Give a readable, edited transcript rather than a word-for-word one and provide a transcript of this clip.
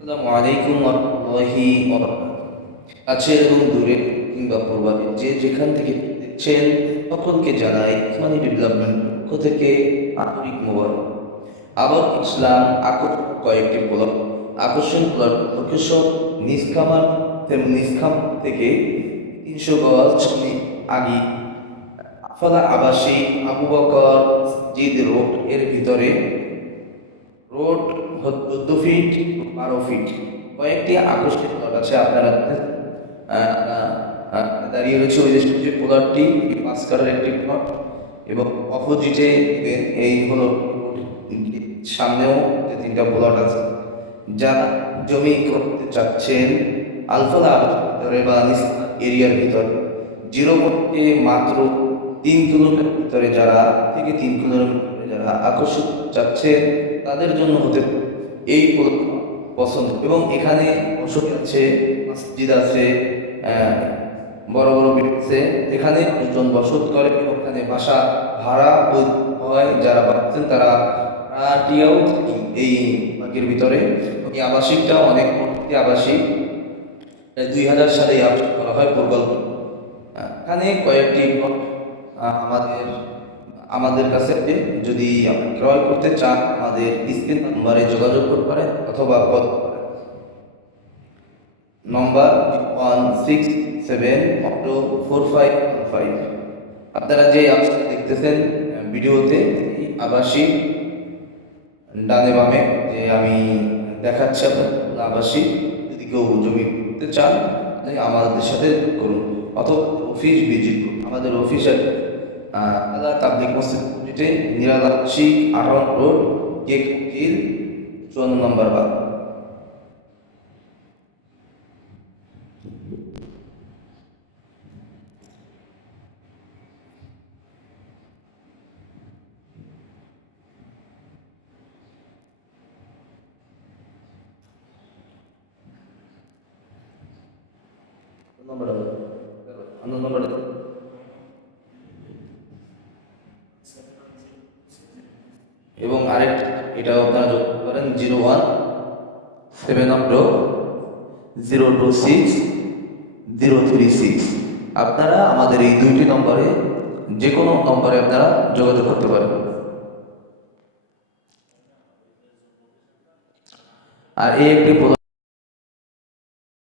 আসসালামু আলাইকুম ওয়া রাহমাতুল্লাহি ওয়া বারাকাতুহু। কাছের এবং দূরে কিংবা প্রবাসে যে যেখান থেকে দেখছেন সকলকে জানাই ইসলামী ডেভেলপমেন্ট পক্ষ থেকে আন্তরিক মোবারক। আবার ইসলাম কয়েকটি ব্লক আকর্ষণ ব্লক লোকেশন নিষ্কাম থেকে ৩০০ গজ আগে আফালা আবাসিক আবু বকর মসজিদ রোড এর ভিতরে রোড ১৪ ফিট ১২ ফিট কয়েকটি আকর্ষণীয় প্লট আছে। আপনারা দাঁড়িয়ে রয়েছে ওই যে প্লটটি পাঁচ কালার একটি প্লট এবং অপোজিটে এই হলো সামনেও যে তিনটা প্লট আছে। যারা জমি করতে চাচ্ছেন আলফালা ভিতরে বা এরিয়ার ভিতরে জিরো পয়েন্টে মাত্র ৩ কিলোমিটার ভিতরে যারা ৩ কিলোমিটার যারা আকর্ষিত চাচ্ছেন তাদের জন্য হতে এই পছন্দ। এবং এখানে বসতি আছে, মসজিদ আছে, বড় বড় বিল্ডিং আছে, এখানে লোকজন বসত করে এবং এখানে বাসা ভাড়া হয়। যারা বাড়ছেন তারা ভাড়াটিয়াও এই পার্কের ভিতরে। এই আবাসিকটা অনেক আবাসিক ২০০০ সালে করা হয় প্রকল্প। এখানে কয়েকটি আমাদের আমাদের কাছে যদি আপনি ক্রয় করতে চান আমাদের স্ক্রিন নাম্বারে যোগাযোগ করতে পারেন অথবা কল করেন। নম্বর 1674515। আপনারা যে আবাসিক দেখতেছেন ভিডিওতে আবাসিক ডানে বামে যে আমি দেখাচ্ছি আপনার আবাসিক, যদি কেউ জমি করতে চান তাহলে আমাদের সাথে করুন অথবা অফিস ভিজিট করুন। আমাদের অফিসের তাবলিগ মসজিদে নিরালাশি 58 রোড কেক 54 নম্বর বাদ। নম্বর এবং আরেকটা এটাও আপনারা যোগ করেন 017026 আপনারা আমাদের এই দুইটি নম্বরে যে কোনো নম্বরে আপনারা যোগাযোগ করতে পারেন। আর এই একটি